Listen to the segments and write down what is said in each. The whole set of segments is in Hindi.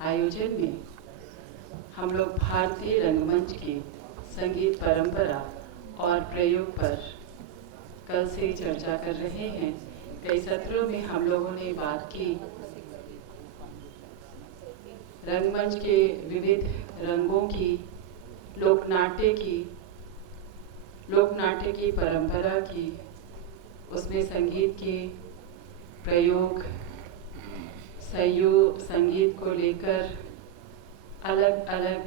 आयोजन में हम लोग भारतीय रंगमंच की संगीत परंपरा और प्रयोग पर कल से चर्चा कर रहे हैं। कई सत्रों में हम लोगों ने बात की रंगमंच के विविध रंगों की, लोकनाट्य की परंपरा की, उसमें संगीत के प्रयोग, संगीत को लेकर अलग अलग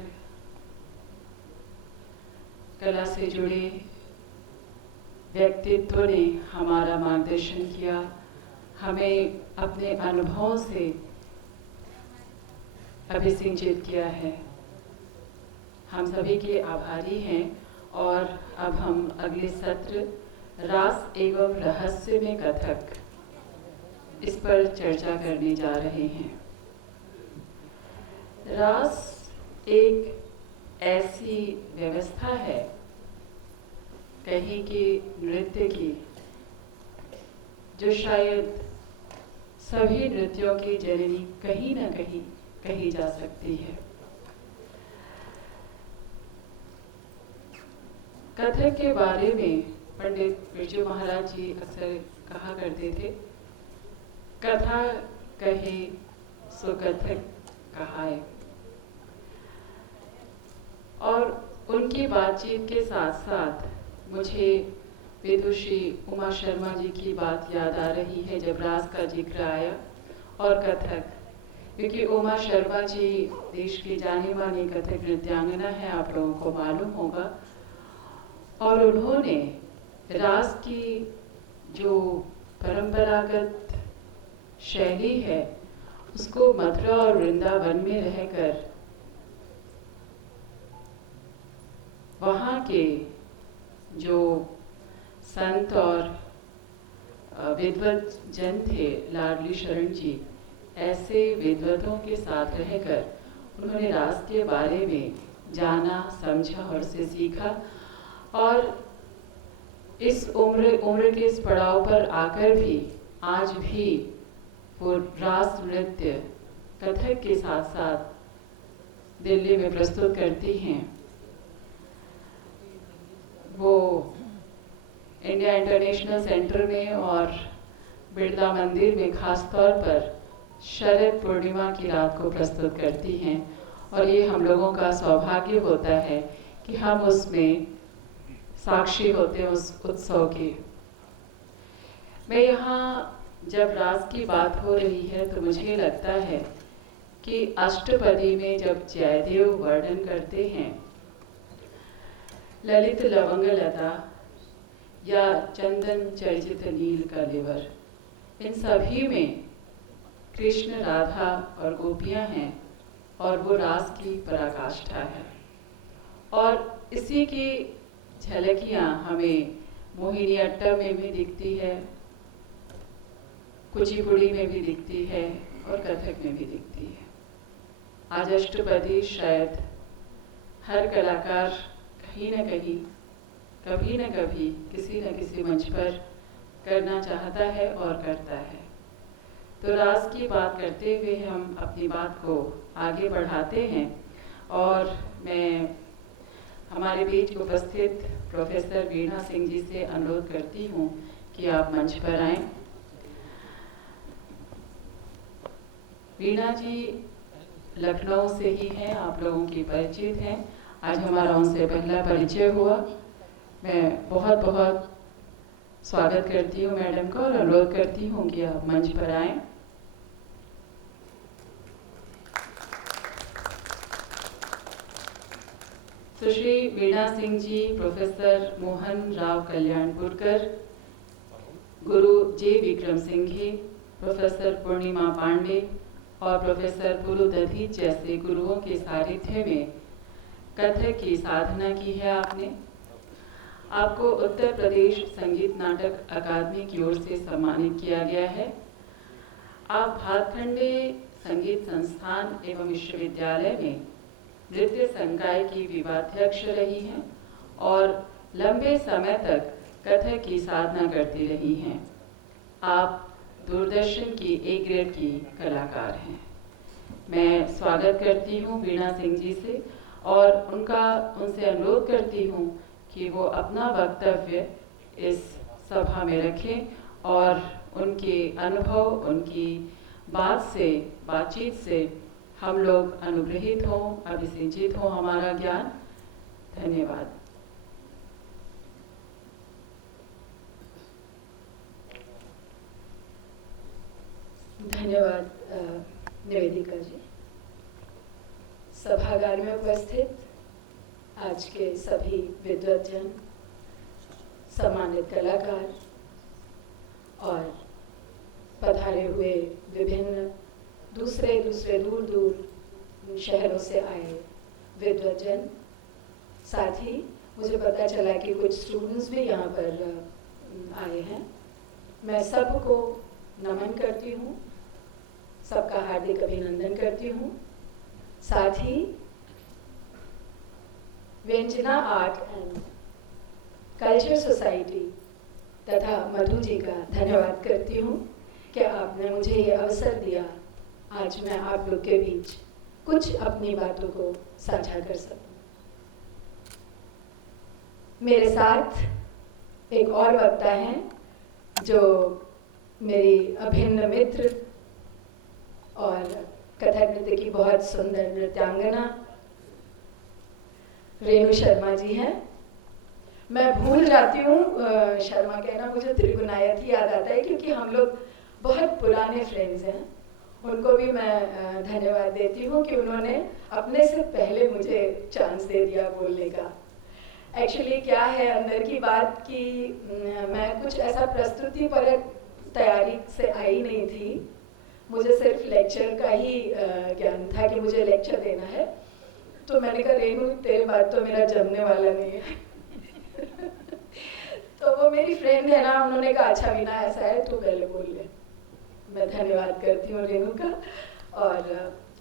कला से जुड़े व्यक्तित्व ने हमारा मार्गदर्शन किया, हमें अपने अनुभवों से अभिसिंचित किया है। हम सभी के आभारी हैं और अब हम अगले सत्र रास एवं रहस्य में कथक, इस पर चर्चा करने जा रहे हैं। रास एक ऐसी व्यवस्था है कहीं की नृत्य की जो शायद सभी नृत्यों की जननी कहीं ना कहीं कही जा सकती है। कथक के बारे में पंडित बिरजू महाराज जी अक्सर कहा करते थे, कथा कहे सो कथक कहाए। और उनकी बातचीत के साथ साथ मुझे विदुषी उमा शर्मा जी की बात याद आ रही है जब रास का जिक्र आया और कथक, क्योंकि उमा शर्मा जी देश की जानी मानी कथक नृत्यांगना है, आप लोगों को मालूम होगा। और उन्होंने रास की जो परंपरागत शैली है उसको मथुरा और वृंदावन में रहकर वहाँ के जो संत और विद्वत जन थे, लाडली शरण जी, ऐसे विद्वतों के साथ रहकर उन्होंने रास के बारे में जाना, समझा और से सीखा। और इस उम्र के इस पड़ाव पर आकर भी आज भी वो रास नृत्य कथक के साथ साथ दिल्ली में प्रस्तुत करती हैं। वो इंडिया इंटरनेशनल सेंटर में और बिरला मंदिर में खास तौर पर शरद पूर्णिमा की रात को प्रस्तुत करती हैं। और ये हम लोगों का सौभाग्य होता है कि हम उसमें साक्षी होते हैं उस उत्सव के। मैं यहाँ जब रास की बात हो रही है तो मुझे लगता है कि अष्टपदी में जब जयदेव वर्णन करते हैं ललित लवंग लता या चंदन चर्चित नील कलेवर, इन सभी में कृष्ण, राधा और गोपियां हैं और वो रास की पराकाष्ठा है। और इसी की झलकियाँ हमें मोहिनी अट्टम में भी दिखती है, कुचिपुड़ी में भी दिखती है और कथक में भी दिखती है। आज अष्टपदी शायद हर कलाकार कहीं न कहीं, कभी न कभी, किसी न किसी मंच पर करना चाहता है और करता है। तो रास की बात करते हुए हम अपनी बात को आगे बढ़ाते हैं और मैं हमारे बीच उपस्थित प्रोफेसर वीणा सिंह जी से अनुरोध करती हूँ कि आप मंच पर आएं। वीणा जी लखनऊ से ही हैं, आप लोगों की परिचित हैं। आज हमारा उनसे पहला परिचय हुआ। मैं बहुत बहुत स्वागत करती हूँ मैडम का और अनुरोध करती हूँ कि आप मंच पर आएं। सुश्री वीणा सिंह जी प्रोफेसर मोहन राव कल्याणपुरकर, गुरु जे विक्रम सिंघे, प्रोफेसर पूर्णिमा पांडे और प्रोफेसर पुरु दधी जैसे गुरुओं के सानिध्य में कथक की साधना की है आपने। आपको उत्तर प्रदेश संगीत नाटक अकादमी की ओर से सम्मानित किया गया है। आप भातखंडे संगीत संस्थान एवं विश्वविद्यालय में नृत्य संकाय की विभाध्यक्ष रही हैं और लंबे समय तक कथक की साधना करती रही हैं। आप दूरदर्शन की ए ग्रेड की कलाकार हैं। मैं स्वागत करती हूँ वीणा सिंह जी से और उनसे अनुरोध करती हूँ कि वो अपना वक्तव्य इस सभा में रखें और उनके अनुभव, उनकी बातचीत से हम लोग अनुग्रहित हों, अभिसिंचित हों हमारा ज्ञान। धन्यवाद। धन्यवाद निवेदिका जी। सभागार में उपस्थित आज के सभी विद्वतजन, सम्मानित कलाकार और पधारे हुए विभिन्न दूसरे दूर दूर शहरों से आए विद्वतजन, साथ ही मुझे पता चला कि कुछ स्टूडेंट्स भी यहाँ पर आए हैं। मैं सबको नमन करती हूँ, सबका हार्दिक अभिनंदन करती हूँ। साथ ही व्यंजना आर्ट एंड कल्चर सोसाइटी तथा मधु जी का धन्यवाद करती हूँ कि आपने मुझे ये अवसर दिया, आज मैं आप लोग के बीच कुछ अपनी बातों को साझा कर सकूं। मेरे साथ एक और वक्ता हैं जो मेरी अभिन्न मित्र और कथक नृत्य की बहुत सुंदर नृत्यांगना रेणु शर्मा जी हैं। मैं भूल जाती हूँ शर्मा कहना, मुझे त्रिगुणायत ही याद आता है क्योंकि हम लोग बहुत पुराने फ्रेंड्स हैं। उनको भी मैं धन्यवाद देती हूँ कि उन्होंने अपने से पहले मुझे चांस दे दिया बोलने का। एक्चुअली क्या है अंदर की बात कि मैं कुछ ऐसा प्रस्तुति पर तैयारी से आई नहीं थी, मुझे सिर्फ लेक्चर का ही ज्ञान था कि मुझे लेक्चर देना है। तो मैंने कहा रेणु तेरे बात तो मेरा जमने वाला नहीं है तो वो मेरी फ्रेंड है ना, उन्होंने कहा अच्छा वीणा ऐसा है तू पहले बोल ले। मैं धन्यवाद करती हूँ रेणु का और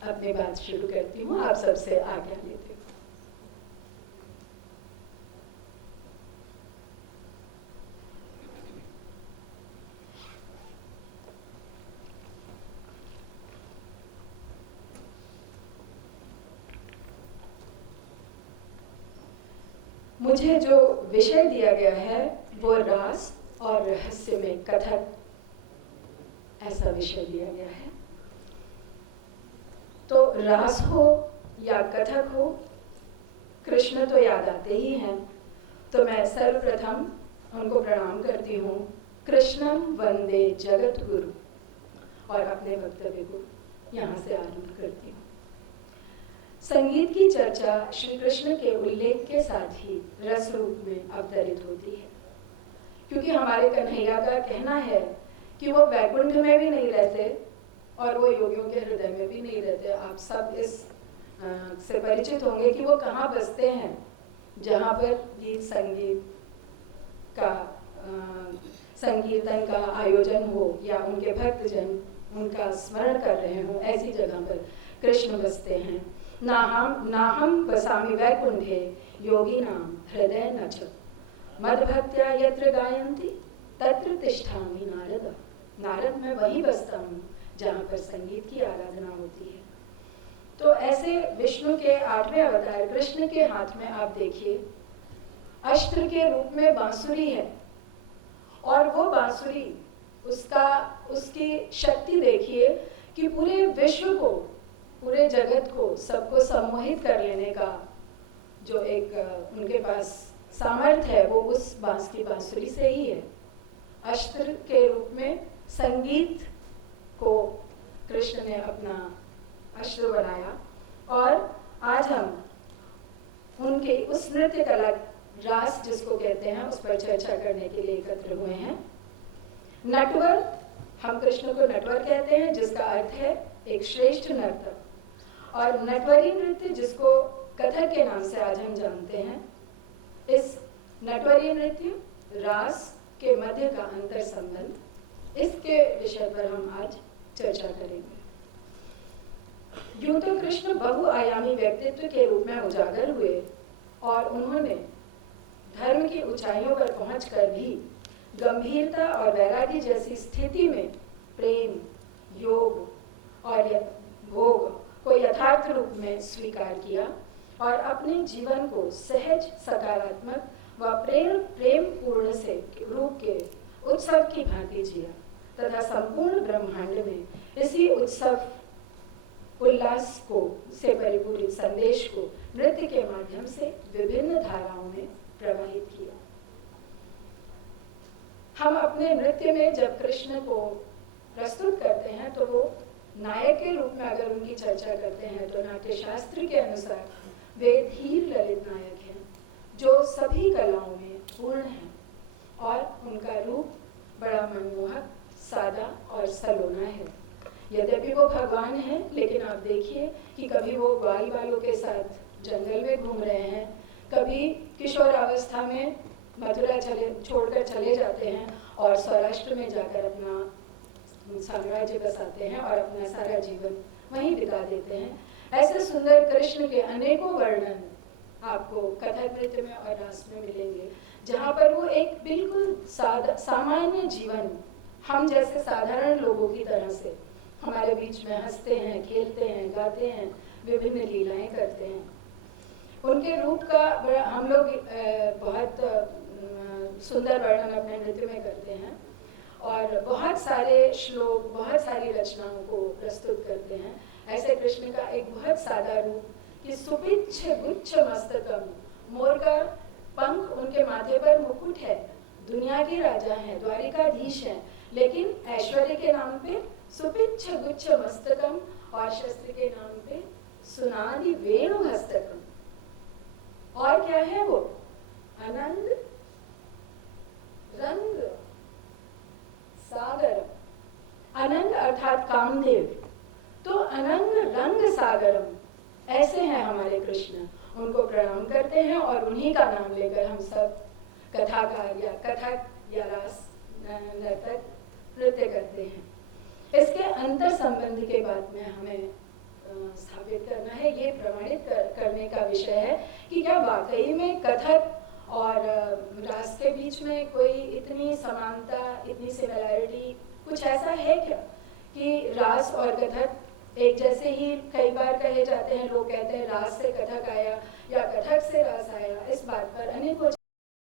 अपनी बात शुरू करती हूँ। आप सबसे आज्ञा लेती हूँ। मुझे जो विषय दिया गया है वो रास और रहस्य में कथक, ऐसा विषय दिया गया है। तो रास हो या कथक हो, कृष्ण तो याद आते ही हैं। तो मैं सर्वप्रथम उनको प्रणाम करती हूँ, कृष्णम वंदे जगत गुरु, और अपने वक्तव्य को यहाँ से आरंभ करती हूँ। संगीत की चर्चा श्री कृष्ण के उल्लेख के साथ ही रस रूप में अवतरित होती है, क्योंकि हमारे कन्हैया का कहना है कि वो वैकुंठ में भी नहीं रहते और वो योगियों के हृदय में भी नहीं रहते। आप सब इस से परिचित होंगे कि वो कहाँ बसते हैं, जहाँ पर गीत संगीत का संकीर्तन का आयोजन हो या उनके भक्तजन उनका स्मरण कर रहे हों, ऐसी जगह पर कृष्ण बसते हैं। नाहम बसामि वैकुंठे योगिनां हृदय न च मद्भक्त्या यत्र गायन्ति तत्र तिष्ठामि नारद। नारद मैं वहीं बसता हूँ जहाँ पर संगीत की आराधना होती है। तो ऐसे विष्णु के 8वें अवतार कृष्ण के हाथ में आप देखिए अस्त्र के रूप में बांसुरी है, और वो बांसुरी उसकी शक्ति देखिए कि पूरे विश्व को, पूरे जगत को, सबको सम्मोहित कर लेने का जो एक उनके पास सामर्थ्य है वो उस बांसुरी से ही है। अस्त्र के रूप में संगीत को कृष्ण ने अपना अस्त्र बनाया, और आज हम उनके उस नृत्य कला रास जिसको कहते हैं उस पर चर्चा करने के लिए एकत्र हुए हैं। नटवर, हम कृष्ण को नटवर कहते हैं, जिसका अर्थ है एक श्रेष्ठ नर्तक, और नटवरी नृत्य जिसको कथक के नाम से आज हम जानते हैं। इस नटवरी नृत्य रास के मध्य का अंतर संबंध, इसके विषय पर हम आज चर्चा करेंगे। यूं तो कृष्ण बहुआयामी व्यक्तित्व के रूप में उजागर हुए और उन्होंने धर्म की ऊंचाइयों पर पहुंचकर भी गंभीरता और वैराग्य जैसी स्थिति में प्रेम, योग और भोग को यथार्थ रूप में स्वीकार किया और अपने जीवन को सहज, सकारात्मक व प्रेम पूर्ण से रूप के उत्सव की भांति जिया तथा संपूर्ण ब्रह्मांड में इसी उत्सव उल्लास को से परिपूरित संदेश को नृत्य के माध्यम से विभिन्न धाराओं में प्रवाहित किया। हम अपने नृत्य में जब कृष्ण को प्रस्तुत करते हैं तो वो नायक के रूप में अगर उनकी चर्चा करते हैं तो नाट्य शास्त्र के अनुसार वे धीर ललित नायक हैं जो सभी कलाओं में पूर्ण हैं और उनका रूप बड़ा मनमोहक, सादा और सलोना है। यद्यपि वो भगवान हैं, लेकिन आप देखिए कि कभी वो ग्वाल बालों के साथ जंगल में घूम रहे हैं, कभी किशोरावस्था में मथुरा छोड़कर चले जाते हैं और सौराष्ट्र में जाकर अपना साम्राज्य बसाते हैं और अपना सारा जीवन वहीं बिता देते हैं। ऐसे सुंदर कृष्ण के अनेकों वर्णन आपको कथक नृत्य में और रास में मिलेंगे, जहाँ पर वो एक बिल्कुल सामान्य जीवन हम जैसे साधारण लोगों की तरह से हमारे बीच में हंसते हैं, खेलते हैं, गाते हैं, विभिन्न लीलाएं करते हैं। उनके रूप का हम लोग बहुत सुंदर वर्णन अपने नृत्य में करते हैं और बहुत सारे श्लोक, बहुत सारी रचनाओं को प्रस्तुत करते हैं। ऐसे कृष्ण का एक बहुत सादा रूप कि सुपिच्छ गुच्छ मस्तकम, मोर का पंख उनके माथे पर मुकुट है, दुनिया के राजा हैं, द्वारिकाधीश हैं, लेकिन ऐश्वर्य के नाम पे सुपिच्छ गुच्छ मस्तकम और शस्त्र के नाम पे सुनादि वेणु हस्तकम। और क्या है वो? अनंग रंग सागर। अनंग अर्थात कामदेव, तो अनंग रंग सागरम, ऐसे हैं हमारे कृष्ण। उनको प्रणाम करते हैं और उन्हीं का नाम लेकर हम सब कथाकार या कथक या रास नर्तक नृत्य करते हैं। इसके अंतर संबंध के बाद में हमें स्थापित करना है, ये प्रमाणित करने का विषय है कि क्या वाकई में कथक और रास के बीच में कोई इतनी समानता, इतनी सिमिलैरिटी, कुछ ऐसा है क्या कि रास और कथक एक जैसे ही कई बार कहे जाते हैं। लोग कहते हैं रास से कथक आया या कथक से रास आया। इस बात पर अनेकों